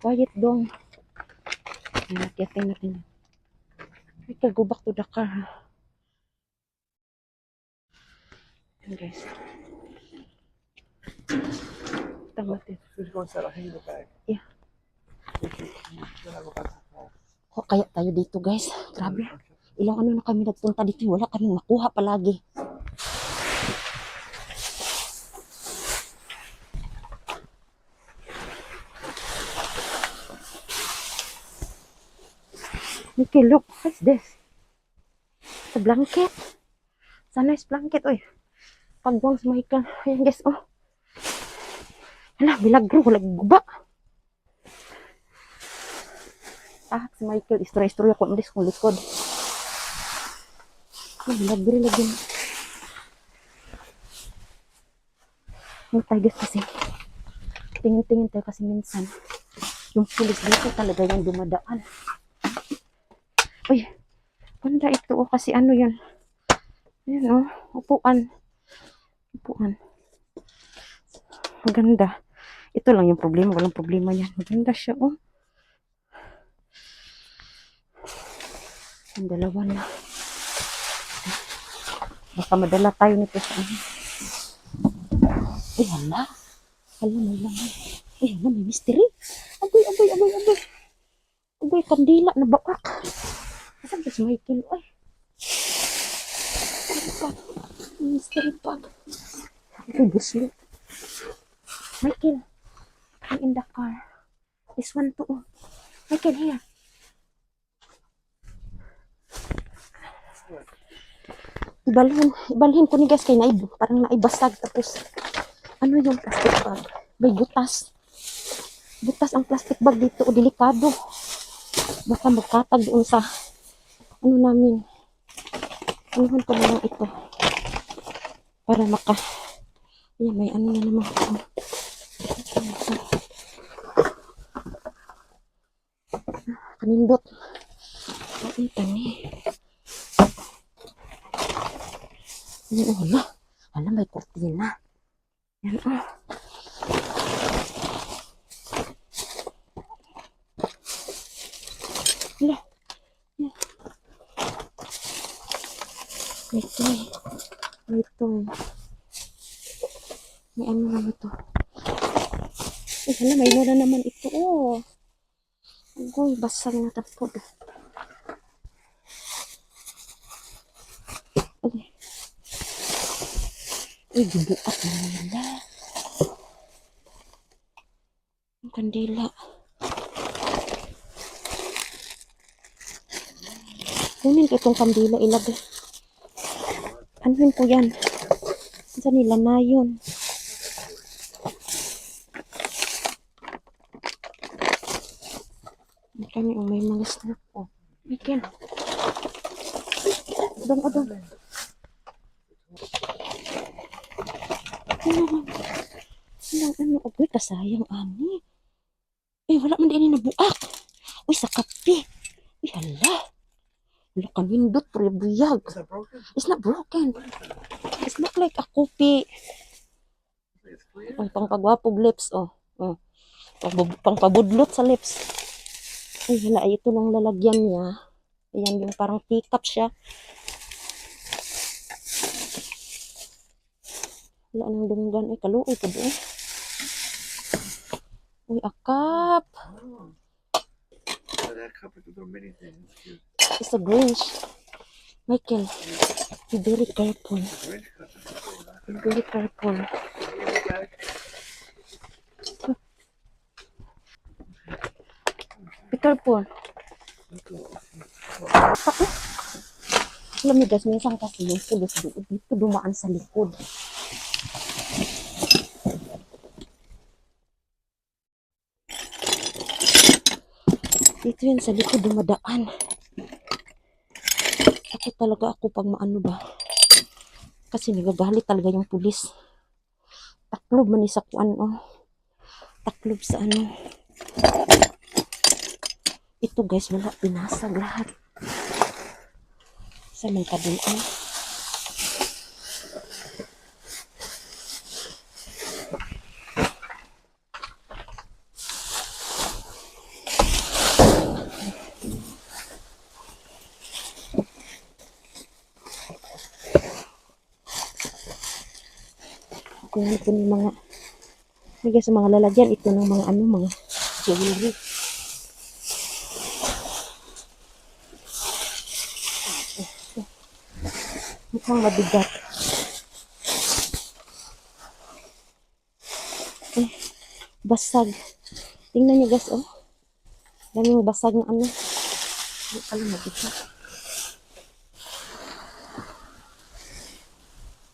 Quiet dong. Nakyatin natin. Okay, go back to the car. Yan guys. Tama din. Should go inside. I'll hang you the bag. Yeah. Then I go back to the car. Oh, kaya tayo dito guys. Grabe. Ilang ano na kami nagpunta dito. Wala kaming makuha palagi. Okay, look. What's this? It's a blanket. It's a nice blanket. Oy. Pagbuang sa Michael. Ayan guys. Oh. Hala, bilagro. Wala guba. Si Michael. Istorya-istorya ko. Andis kong likod. Bilagro lagi. Ano tayo guys kasi. Tingin-tingin tayo kasi minsan. Yung pulis dito talaga yung dumadaan. Uy, ganda ito oh, kasi ano yan. Ayan oh, upuan. Upuan. Maganda. Ito lang yung problema, walang problema yan. Maganda siya oh. Ang dalawa na. Baka madala tayo nito sa ano. Ay, hala. Hala, may laman. Ay, hala, may mystery. Agoy. Agoy, kandila na baak. Asan ba si Michael? Ay. Mystery pa. Ay, buslo. Michael. I'm in the car. This one too. Oh. Michael, here. Ibalhin ko ni guys kay naib. Parang naibasag. Tapos, ano yung plastic bag? May butas. Butas ang plastic bag dito. O, delikado. Baka magkatag doon sa ano namin. Anuhan ko naman ito. Para maka yan, may ano na naman. Kanindot. Ito ni. Yan, wala. Wala, may kortina. Yan, oh. Wala. Yan. May toy. May toy. May ano naman ito. Ay, wala, may lora naman ito, oh. Agoy, basag na tapod. Okay. Ay, gibuat na nila. Ang kandila. Kunin ko itong kandila, ilagay. Anuhin ko yan. Saan nila na yun? Kami, oh, may mga snack, oh. Michael. Adong. Ano, agoy, kasayang ani. Eh, wala man din nabuak. Uy, sa kape. Uy, hala. Wala kanindot, prebuyag. Is that broken? It's not broken. It's not like a kopi. It's clear. Ang pangpagwapog lips, oh. Oh. Pangpabudlot sa lips. Ay, hala, ay, ito lang lalagyan niya. Ayan, yung parang teacup siya. Wala nang dunggan. Ay, kaluoy ko doon. Uy, akap. Oh. So that cup could do many things. Cute. It's a Grinch. Michael, be very careful. Grinch cup. Be very careful. Be careful. Alam niyo guys, minsan kasi yung pulis dito dumaan sa likod. Dito yan sa likod dumadaan. Takot talaga ako pag maano ba. Kasi nagagalit talaga yung pulis. Taklob man isa kuan oh. Taklob sa ano. Ito guys, wala pinasag lahat. Sa mga kaduan. Tingnan ko ng mga, may sa mga lalagyan, ito ng mga ano, mga jewelry. Mukhang mabigat. Basag. Tingnan niyo guys, oh. Dami mo basag na ano. Hindi pala mabigat.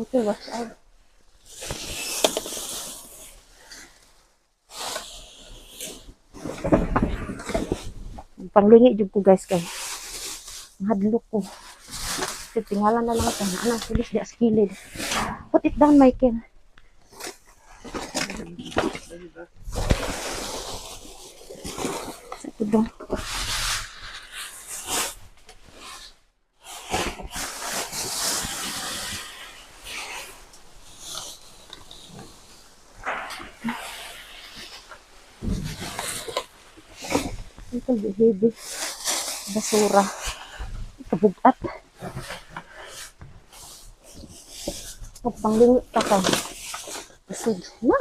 Okay, watch out. Panglingi jud ko guys kay. Hadlok ko. Tingala na lang ako. Ano, pulis di askilid. Put it down, Michael. Ito doon. Ito heavy. Basura. Kabugat. Pagpanglingit ka ka. Basig na.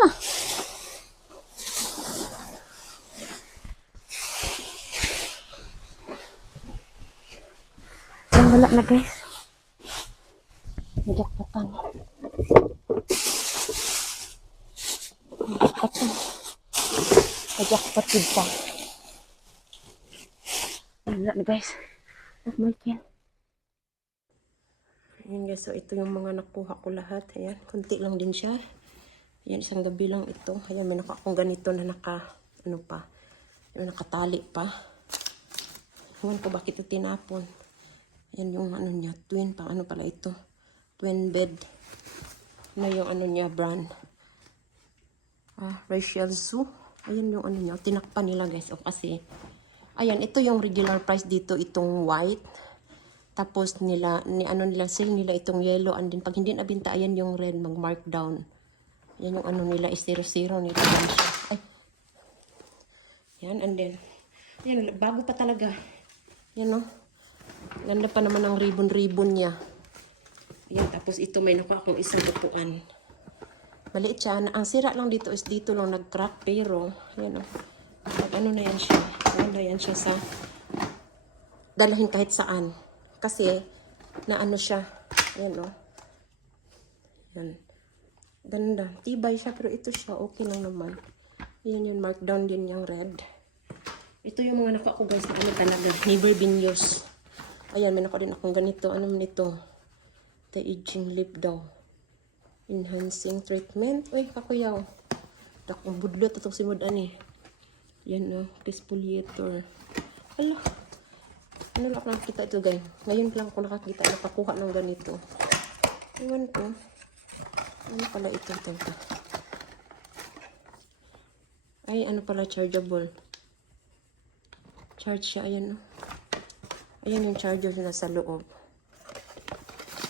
Ang wala na guys. Najakpatan. Najakpatan. Najakpatid pa. Wala na guys. Oh my God. Ayan guys, so ito yung mga nakuha ko lahat. Ayan, konti lang din siya. Ayan, isang gabi lang ito. Ayan, may nakuha akong ganito na ano pa. Yung nakatali pa. Ewan ko bakit ito tinapon. Ayan yung ano niya, twin pa. Ano pala ito? Twin bed. Na yung ano niya, brand. Rachel Zoo. Ayan yung ano niya, tinakpan nila guys. O kasi, ayan, ito yung regular price dito, itong white. Tapos nila sale nila itong yellow, and then pag hindi nabinta, ayan yung red, mag-markdown. Yan yung ano nila is 00 nila yan siya. Ay. Yan, and then yan, bago pa talaga. Yan, no. Ganda pa naman ang ribbon niya. Yan, tapos ito may nakuha akong isang upuan. Maliit siya. Ang sira lang dito is dito lang nag-crack, pero yan, no. Ano na yan siya. Ganda yan siya sa dalahin kahit saan. Kasi, na ano siya. Ayan, o. Yan. Ganda. Tibay siya, pero ito siya. Okay lang naman. Ayan yun. Markdown din yung red. Ito yung mga nakuha ko guys na ano talaga. Never been used. Ayan, may nakuha din akong ganito. Ano man ito? The aging lip daw. Enhancing treatment. Uy, kakuyaw. Dakong budlot itong simudan eh. Yan, o. Exfoliator. Hala. Ano lang ako nakakita ito guys. Ngayon lang ako nakakita nakakuha ng ganito. Iwan ko. Ano pala ito? Ay, ano pala chargeable. Charge siya. Ayan o. Ayan yung charger na sa loob.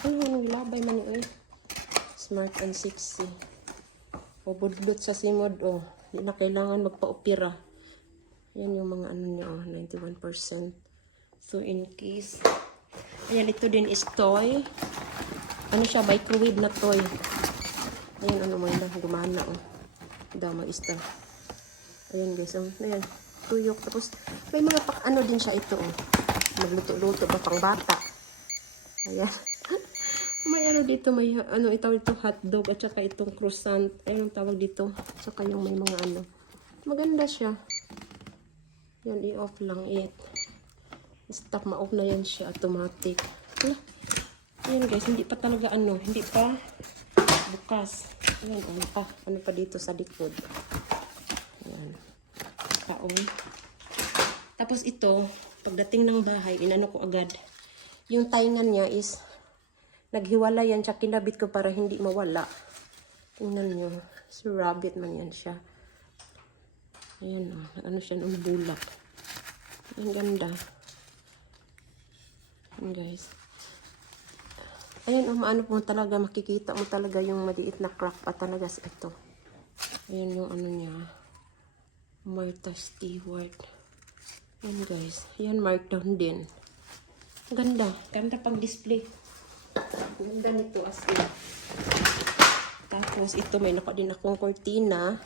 Ano labay man yun eh. Smart and sexy. O budlot sa simod o. Hindi na kailangan magpa-opera. Ayan yung mga ano niya o. 91%. So, in case, ayan, ito din is toy. Ano siya, microwave na toy. Ayan, ano mo yun, gumana, oh. Daw, mag-ista. Ayan, guys, ayan, tuyok. Tapos, may mga ano din siya ito, oh. Magluto-luto ba pang bata. Ayan. May ano dito, may, ano, itawag ito, hotdog, at saka itong croissant. Ayan, ang tawag dito. At saka yung may mga ano. Maganda siya. Yan, i-off lang, stop, ma-off na yan siya, automatic. Ayan guys, hindi pa talaga ano, hindi pa bukas. Ayan, ano pa dito sa likod. Ayan. Kaon. Tapos ito, pagdating ng bahay, inano ko agad. Yung taingan niya is, naghiwala yan siya, kinabit ko para hindi mawala. Tingnan nyo, si rabbit man yan siya. Ayan o, ano siya, ng bulak. Ayan, ganda. Guys, ayan, ano po talaga, makikita mo talaga yung maliit na crack pa talaga sa ito. Ayan yung ano niya, Martha Stewart. Ayan guys, ayan, markdown din. Ganda, ganda pang display. Ganda nito as in. Tapos, ito, may nakuha din akong cortina.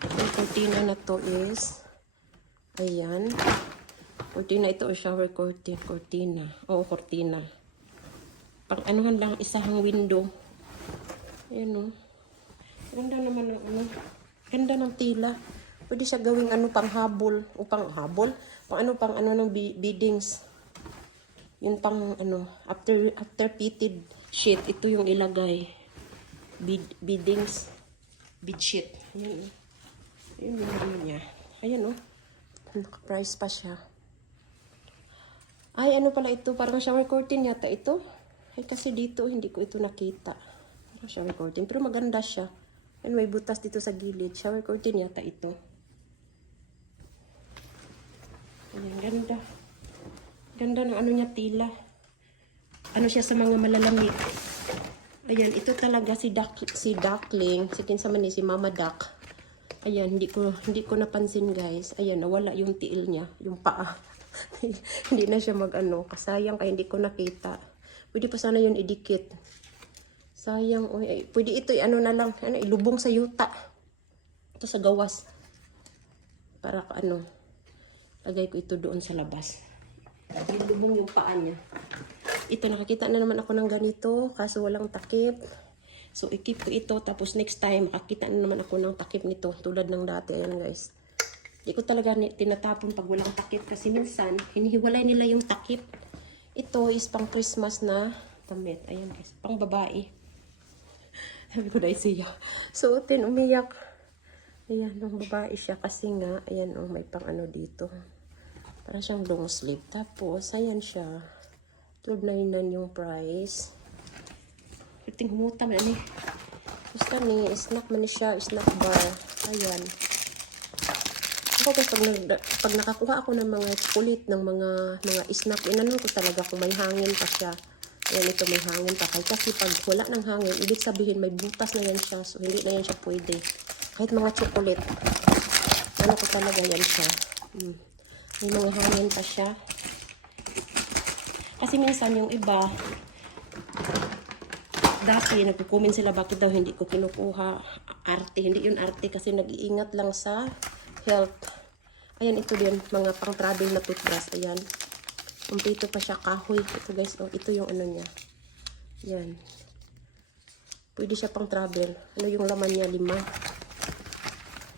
Yung cortina na to is, ayan. Cortina ito o shower curtain. Cortina. Oo, cortina. Pang anuhan lang, isahang window. Ayan o. Ganda naman ng ano. Ganda ng tila. Pwede siya gawing ano, pang habol. O pang habol? Pang ano ng beadings. Yun pang ano, after fitted sheet, ito yung ilagay. Beadings. Bead sheet. Ayan o. Ayan yung ano niya. Ayan o. Naka-price pa siya. Ay, ano pala ito? Parang shower curtain yata ito. Ay, kasi dito, hindi ko ito nakita. Parang shower curtain. Pero maganda siya. And may butas dito sa gilid. Shower curtain yata ito. Ayan, ganda. Ganda ng ano niya, tila. Ano siya sa mga malalamig. Ayan, ito talaga si Duckling. Si kinsa man ni si Mama Duck. Ayan, hindi ko napansin, guys. Ayan, nawala yung tiil niya, yung paa. Hindi na siya mag-ano. Kasayang kaya hindi ko nakita. Pwede pa sana yun idikit. Sayang. Oy, pwede ito ano na lang, ilubong sa yuta. Ito sa gawas. Para ano, lagay ko ito doon sa labas. Ilubong yung paa niya. Ito, nakakita na naman ako ng ganito, kaso walang takip. So, i-keep ko ito. Tapos, next time, makakita na naman ako ng takip nito. Tulad ng dati. Ayan, guys. Hindi ko talaga tinatapon pag walang takip. Kasi minsan, hinihiwalay nila yung takip. Ito is pang Christmas na damit. Ayan, guys. Pang babae. Sabi ko na siya. Suotin, umiyak. Ayan, nung babae siya. Kasi nga, ayan, oh, may pang ano dito. Para siyang long sleeve. Tapos, ayan siya. 12.99 yung price. Ting humuta man ni. Basta ni snack man siya, snack bar. Ayan. Ako guys, pag nakakuha ako ng mga chocolate, ng mga snack, inano ko talaga kung may hangin pa siya. Ayan, ito may hangin pa. Kasi pag wala ng hangin, ibig sabihin may butas na yan siya. So, hindi na yan siya pwede. Kahit mga chocolate. Ano ko talaga yan siya. May mga hangin pa siya. Kasi minsan yung iba, dati nagko-comment sila bakit daw hindi ko kinukuha arte. Hindi yun arte kasi nag-iingat lang sa health. Ayan, ito din, mga pang-travel na toothbrush. Ayan. Kumpleto pa siya, kahoy. Ito guys, oh, ito yung ano niya. Ayan. Pwede siya pang-travel. Ano yung laman niya? 5.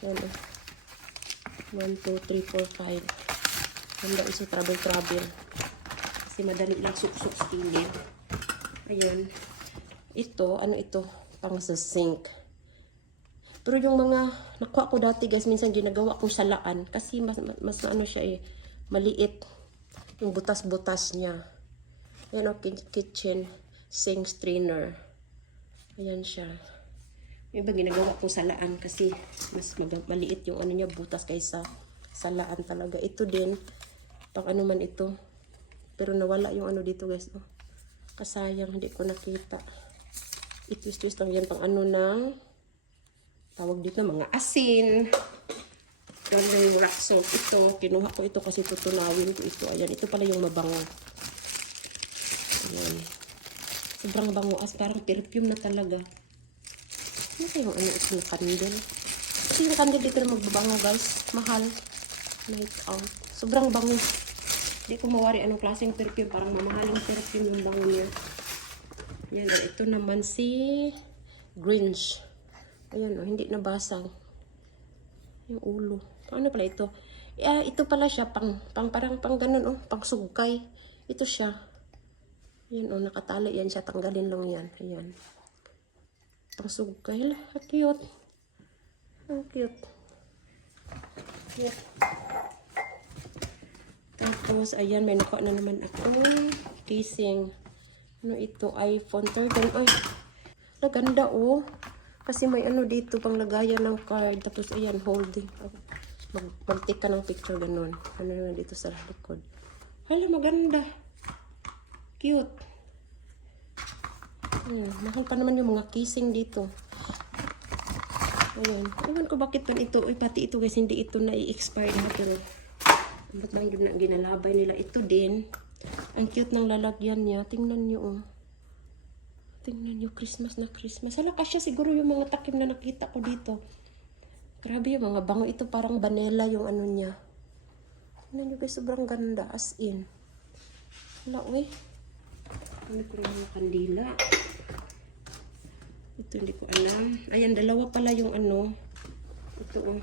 Ayan, oh. 1, 2, 3, 4, 5. Handa isa travel. Kasi madali lang suksok sa kilid. Ayan. Ito, ano ito? Pang sa sink. Pero yung mga nakuha ko dati guys, minsan ginagawa kong salaan. Kasi mas ano siya eh, maliit. Yung butas-butas niya. Ayan o, kitchen sink strainer. Ayan siya. Yung iba ginagawa kong salaan kasi mas maliit yung ano niya, butas kaysa salaan talaga. Ito din, pang ano man ito. Pero nawala yung ano dito guys. Oh. Kasayang, hindi ko nakita. I-twist lang yan pang ano na tawag dito mga asin. Yung rock salt ito. Kinuha ko ito kasi tutunawin ko ito. Ayan, ito pala yung mabango. Ayan. Sobrang bango. As parang perfume na talaga. Ano kayong ano ito na candle? Kasi yung candle dito na magbabango guys. Mahal. Night out. Sobrang bango. Hindi ko mawari anong klaseng perfume. Parang mamahaling perfume yung bango niya. Yan, ito naman si Grinch. Ayan, oh, hindi nabasag. Yung ulo. Ano pala ito? Ito pala siya, parang ganun, oh, pang sugkay. Ito siya. Ayan, oh, nakatali yan siya. Tanggalin lang yan. Ayan. Pang sugkay. Cute. Ang cute. Yeah. Tapos, ayan, may nakuha na naman ako. Casing. Ano ito? iPhone 13. Ay, naganda oh. Kasi may ano dito, pang lagayan ng card. Tapos, ayan, holding. Mag-take ka ng picture, ganun. Ano naman dito sa likod. Hala, maganda. Cute. Mahal pa naman yung mga casing dito. Ayan. Ewan ko bakit pa ito. Ay, pati ito guys, hindi ito na i-expire na. Pero, ba't lang ginalabay nila? Ito din. Ang cute ng lalagyan niya. Tingnan niyo, oh. Tingnan nyo, Christmas na Christmas. Hala, kasya siguro yung mga takip na nakita ko dito. Grabe yung mga bango. Ito parang vanilla yung ano niya. Tingnan nyo guys, sobrang ganda. As in. Hala, uy. Ano ko yung mga kandila. Ito hindi ko alam. Ayan, dalawa pala yung ano. Ito oh.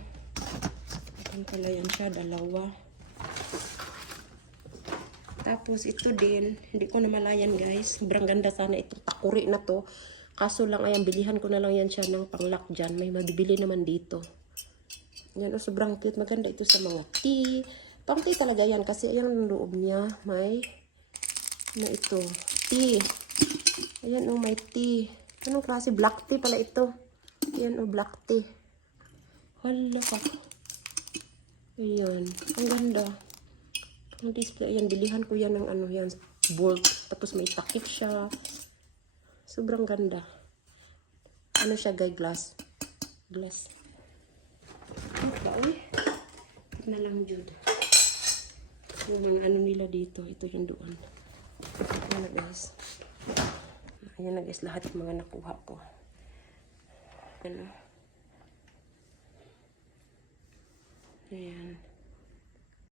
Ayan pala yan siya, dalawa. Tapos ito din, hindi ko na malayan guys. Sobrang ganda sana itong takuri na to. Kaso lang, ayan, bilihan ko na lang yan siya ng panglock dyan. May mabibili naman dito. Yan, oh, sobrang cute. Maganda ito sa mga tea. Pang tea talaga yan kasi ayan ang loob niya. May ito. Tea. Ayan, oh, may tea. Anong klase? Black tea pala ito. Ayan, oh, black tea. Hala ka. Ayan. Ang ganda. Ang display, ayan, bilihan ko yan ng ano yan, bolt. Tapos may takip siya. Sobrang ganda. Ano siya, guys, glass. Glass. Ano ba, uy? Ito na lang, Jude. Yung mga ano nila dito, ito yung doon. Ayan na, guys. Ayan na, guys, lahat yung mga nakuha ko. Ano? Ayan.